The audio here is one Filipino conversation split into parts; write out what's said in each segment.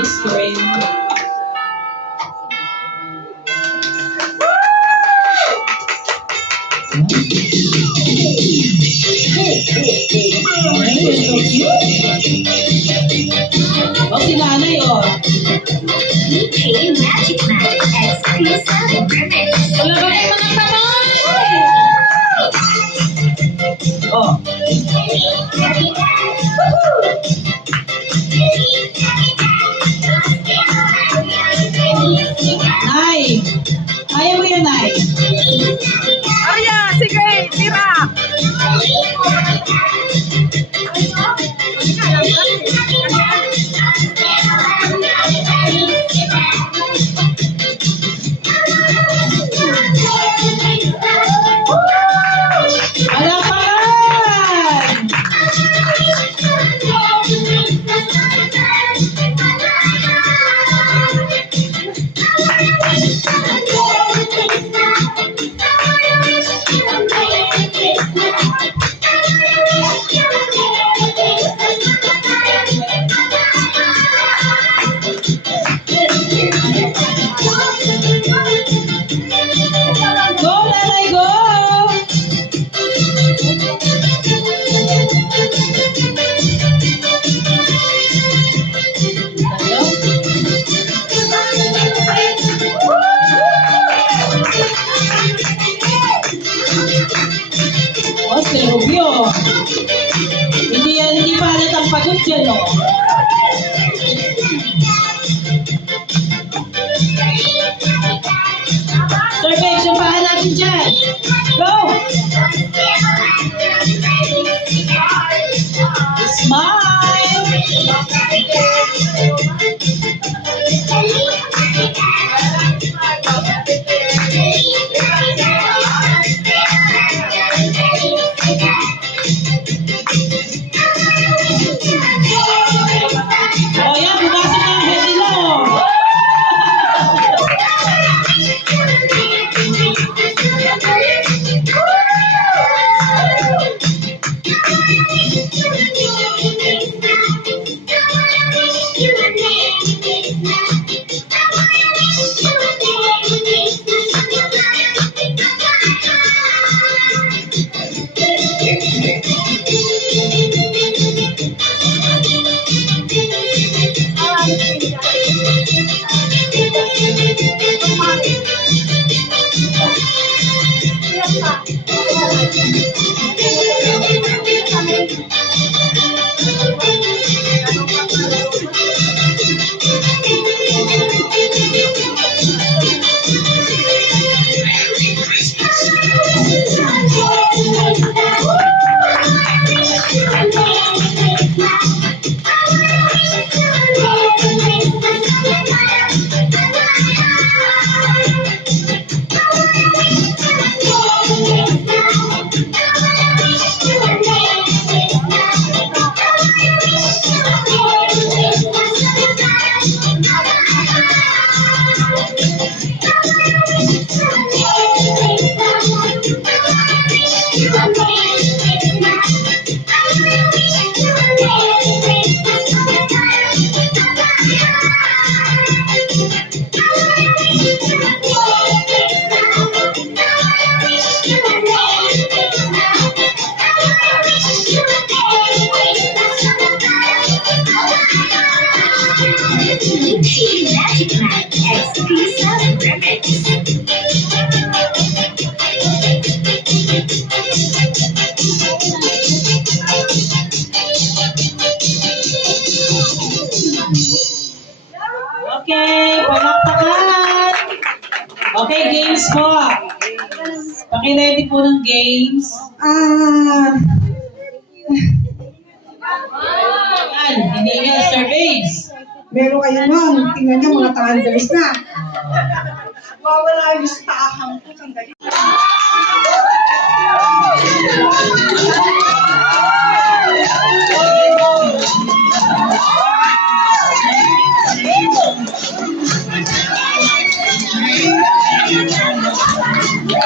Ice cream. Oh, si nanay, oh. DJ Magic Man exclusive remix. Wala ka rin mga tanay! Oh. Nay! Kaya mo yan, Nay? Arya, sige, tira! Alapakan! Go, nanay, go! Oh, si Rubio. Hindi pa halatang pagod yan, oh. Sir Bex, yung paha natin dyan. Go! Smile! Oh, yan, pumasok na ang head nila, oh. DJ Magic Man exclusive remix. Okay, palakpakan. Okay, games po. Paki-ready po ng games. Yan, hindi nga surveys. Meron kayo nun. Tingnan niyo mga thunders na. Wawala yung stahang ko. Sandali. You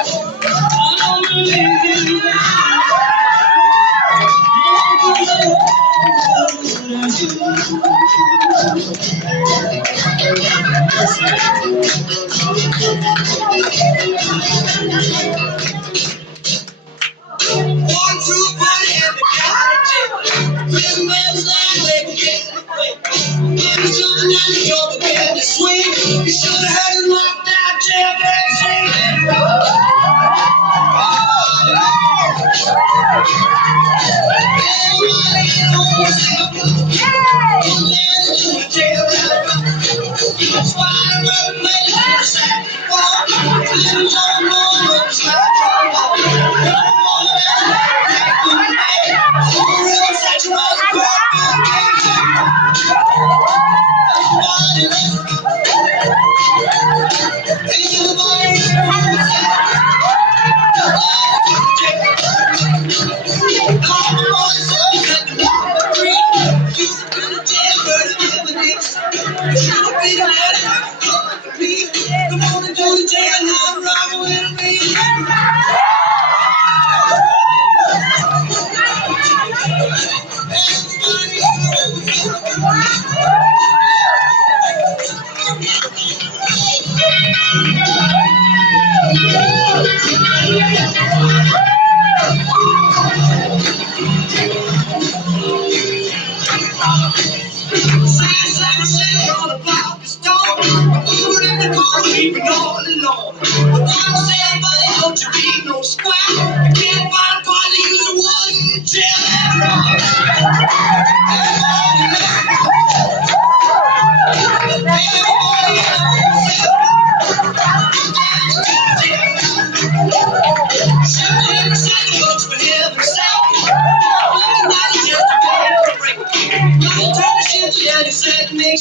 should have had a lockdown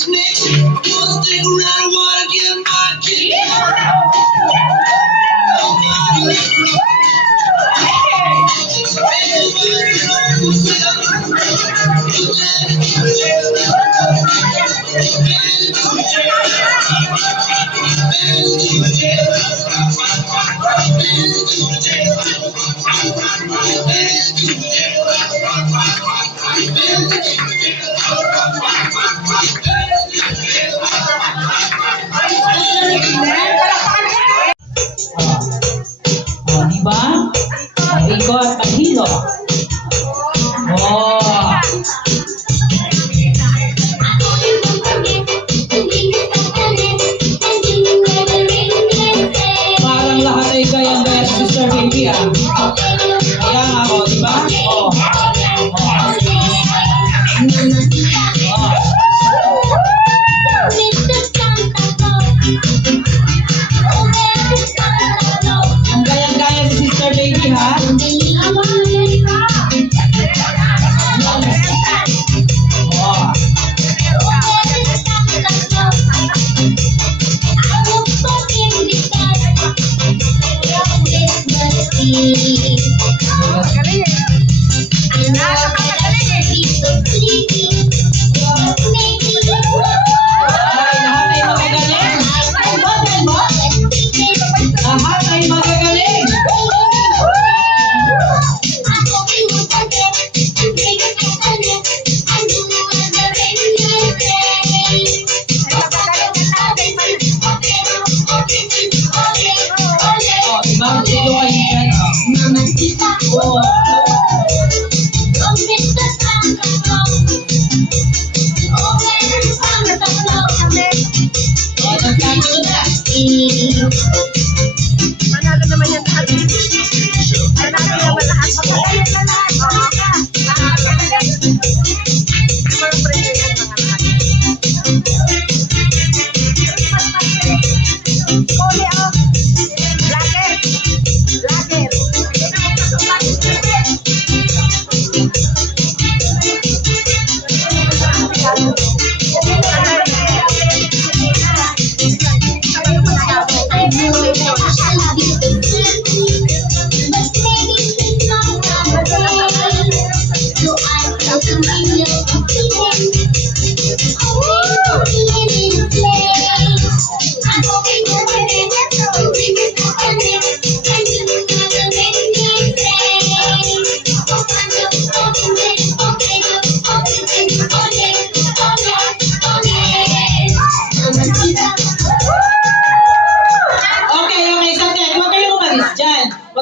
Next, I'm gonna stick around and wanna get my key. Diba? Ikot, paghilo. Oh. Parang lahat ay gaya-gaya sa Sister Baby, ah. Ayan ako, diba? Oh. Ang gaya-gaya sa Sister Baby, ha? Ay, lahat ay magagaling. Lahat ay magagaling. Oh, diba? Sino kayo dyan? Oh. Oh, nagkakaroon na. Manalo naman yan lahat. Manalo naman lahat. Magkakayan na lahat. Oo ka. Lahat. Yung mga pressure yan, mga lahat. Kole, oh. Lager. Lager.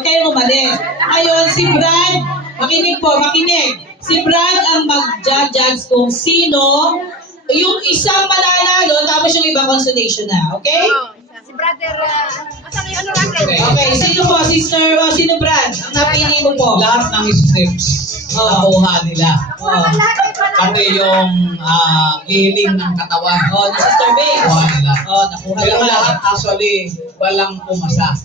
Huwag kayong umalis. Ngayon, si Brad, makinig po, makinig. Si Brad ang mag-judge kung sino yung isang mananalo, tapos yung iba consolation na. Okay? Si brother, asan yung ano natin? Okay, sino po, sister, sino Brad? Ang napili mo po. Lahat ng steps nakuha nila. Oh. Pati yung healing ng katawan. Oh, ni Sister Bay. Nakuha nila. Oh, nakuha Pero naman. lahat actually, walang pumasa.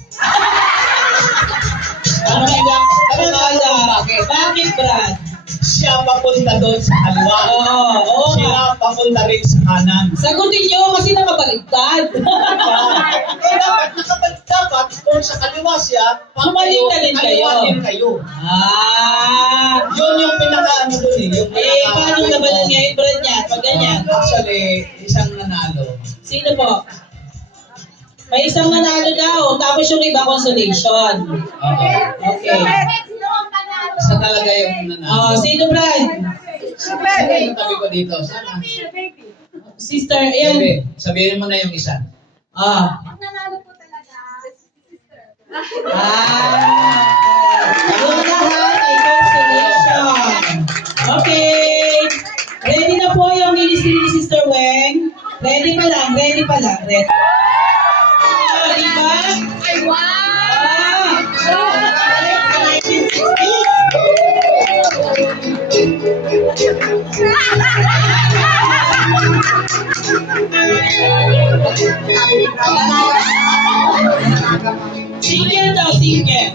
Ano kaya? Ano kaya? Bakit? Bakit, Brad? Siya papunta doon sa kaliwa. Oo. Sila papunta rin sa kanan. Sagutin nyo kasi nakabaliktad. Dapat dapat kung sa kaliwa siya, Bumaliktad din kayo. kaliwa din kayo. Yun yung pinaka-ano doon eh. Yung Paano nabalan ngayon, Brad niya? Pag ganyan. Actually, isang nanalo. Sino po? May isang nanalo daw, tapos yung iba consolation. Okay. Okay. Isa talaga yung nanalo. Sino, Brad? Yung tabi ko dito. Sana. Sister, ayan. Bebe, sabihin mo na yung isa. Yung lahat ay consolation. Okay. Ready na po yung ministry ni Sister Weng. Ready pa lang, ready pa lang. Ready. Diba? Ay, wow! Single daw, single.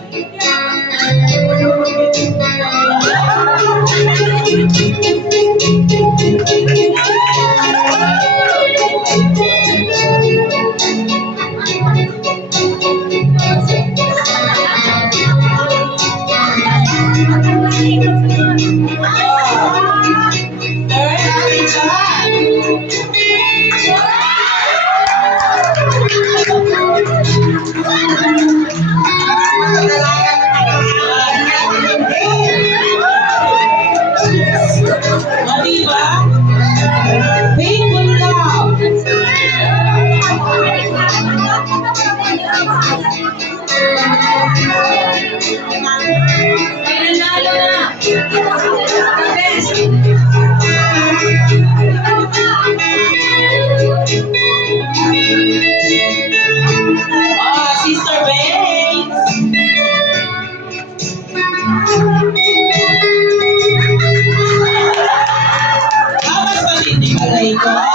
Diba? Faithful love. Sister Banks. Habang ba hindi ka ito?